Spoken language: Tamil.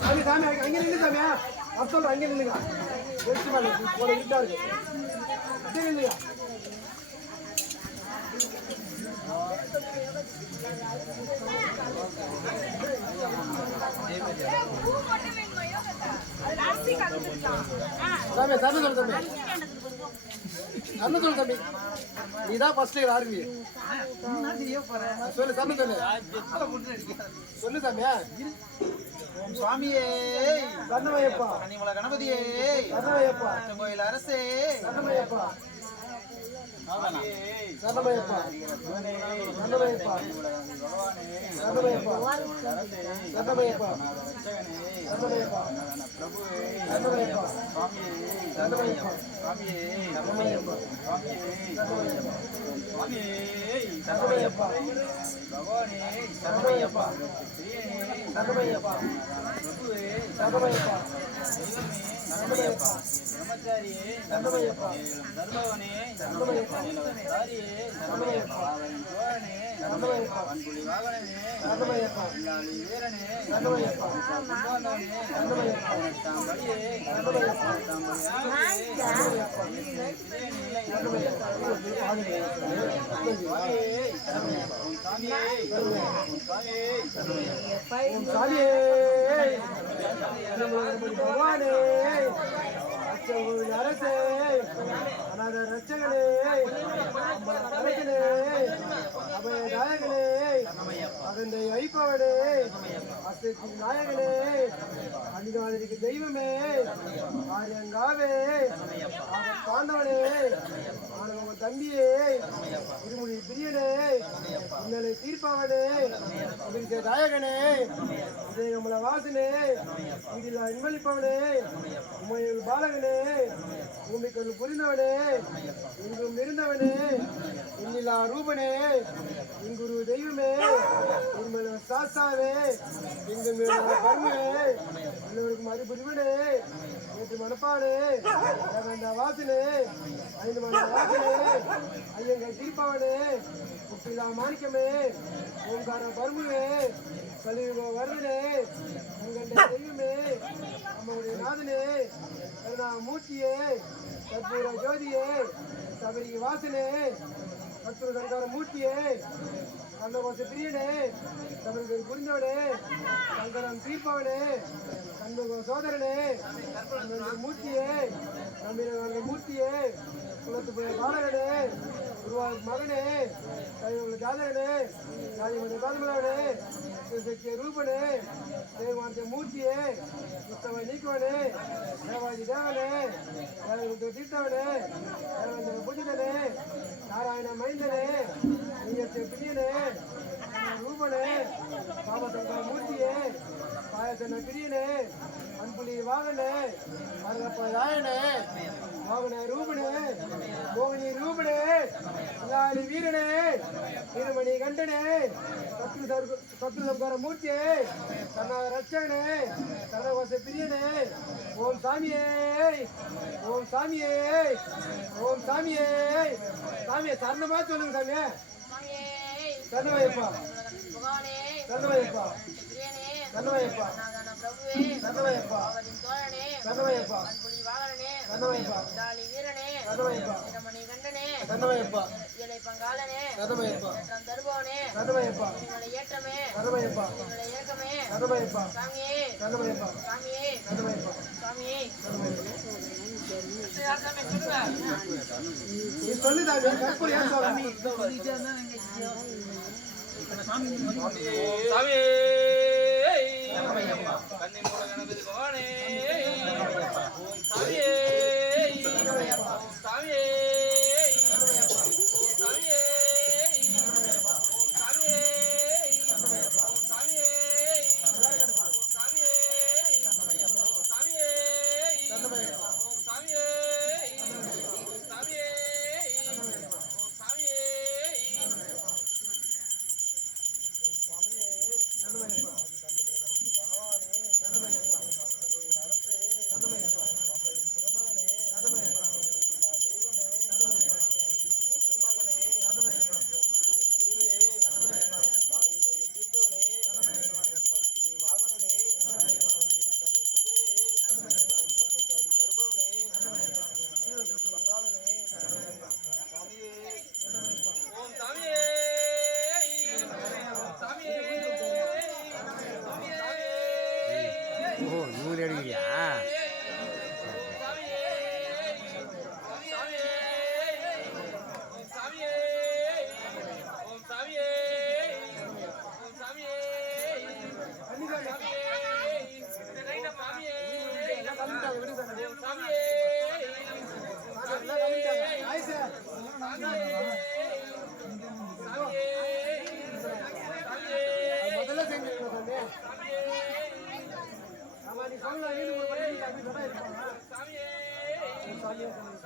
சாமி சாமி அங்கே நின்று சாமியா நான் சொல்றேன் அங்கே நில்லுங்க வெளிச்சு மேலே போல இருட்டா இருக்கு அங்கே நில்லுங்க சாமி சாமி சொல்லு தம்பி அண்ணன் சொல்லு தம்பி நீதான் ஃபர்ஸ்ட் இயர் ஆர்வி சொல்லு சாமி சொல்லு சொல்லு சாமியா சுவாமியே கண்ணமையப்பா கன்னிமலை கணபதியே கண்ணமையப்பா கோயில் அரசே கண்ணமையப்பா கண்ணமையப்பா கண்ணமையப்பா கண்ணமையப்பா கண்ணமையப்பா கண்ணமையப்பா பிரபுவே கண்ணமையப்பா கண்ணமையப்பா கண்ணமையப்பா கண்ணமையப்பா கண்ணமையப்பா பகவானே கண்ணமையப்பா கண்ணமையப்பா பிரபுவே கண்ணமையப்பா கண்ணமையப்பா பிரம்மச்சாரியே கண்ணமையப்பா தர்மவனே கண்ணமையப்பா தாரியே கண்ணமையப்பா தோழனே கண்ணமையப்பா பண்புலி வாகனனே கண்ணமையப்பா இல்லாளி வீரனே கண்ணமையப்பா கும்பவனே கண்ணமையப்பா தாம்படியே கண்ணமையப்பா தாம்படியாகவே சாமியே பகவானே அரசே அநாத ரட்சகனே அரசனே அபயநாயகனே அகந்தை ஐப்பவனே அசத்தி நாயகனே அணிகாதரிக்கு தெய்வமே ஆரியங்காவே பாண்டவனே ஆனவங்க தம்பியே இருமொழி பிரியனே இன்னலை தீர்ப்பவனே அபிஷேக நாயகனே விஜயகமல வாசனே இதில் அன்பளிப்பவனே உமையில் பாலகனே பூமிக்கல் புரிந்தவனே இங்கும் இருந்தவனே இன்னிலா ரூபனே இங்குரு தெய்வமே இருமல சாஸ்தாவே இங்கும் கர்மனே எல்லோருக்கும் அறிபுரிவனே நேற்று மனப்பானே வாசனே ஐந்து மன வாசனே ஐயங்க தீர்ப்பவனே முப்பிலா மாணிக்கமே ஓங்கார பர்முவே கலியுக வருதனே உங்கண்ட தெய்வமே நம்முடைய நாதனே கருணாமூர்த்தியே கற்பூர ஜோதியே சபரி வாசனே கற்பூர சங்கார மூர்த்தியே கண்ணகோச பிரியனே தமிழ்கள் புரிந்தவனே சங்கரம் தீர்ப்பவனே கண்முக சோதரனே மூர்த்தியே நம்பின மூர்த்தியே குலத்து போய பாலகனே உருவாக மகனே கைவுள்ள ஜாதகனே ஜாதிமன்ற காதமலவனே சக்திய ரூபனே தேவாந்த மூர்த்தியே புத்தவ நீக்குவனே தேவாதி தேவனே தீர்த்தவனே தேவந்த பூஜிதனே நாராயண மைந்தனே நீயத்தை பிரியனே ரூபனே பாவசங்கர மூர்த்தியே பாயசன பிரியனே அன்புலி வாகனே மரகப்ப ராயனே வாகன ரூபனே மோகினி ரூபனே லாலி வீரனே திருமணி கண்டனே சத்ரு சம்கார மூர்த்தியே கர்நாக ரட்சகனே கர்ணகோச பிரியனே ஓம் சாமியே ஓம் சாமியே ஓம் சாமியே சாமியே சரணமா சொல்லுங்க சாமியே சரணமையப்பா சரணமையப்பா சரணமையப்பா சரணமையப்பா சரணமையப்பா சரணமையப்பா சரணமையப்பா சரணமையப்பா சரணமையப்பா சரணமையப்பா சரணமையப்பா சரணமையப்பா சரணமையப்பா நீ சொல்லுதாங்க கற்பூர் ஏன் சாமி சாமி கன்னிமூல கணபதி பகவானே சாமியே சாமியே ஐயா சொல்லுங்க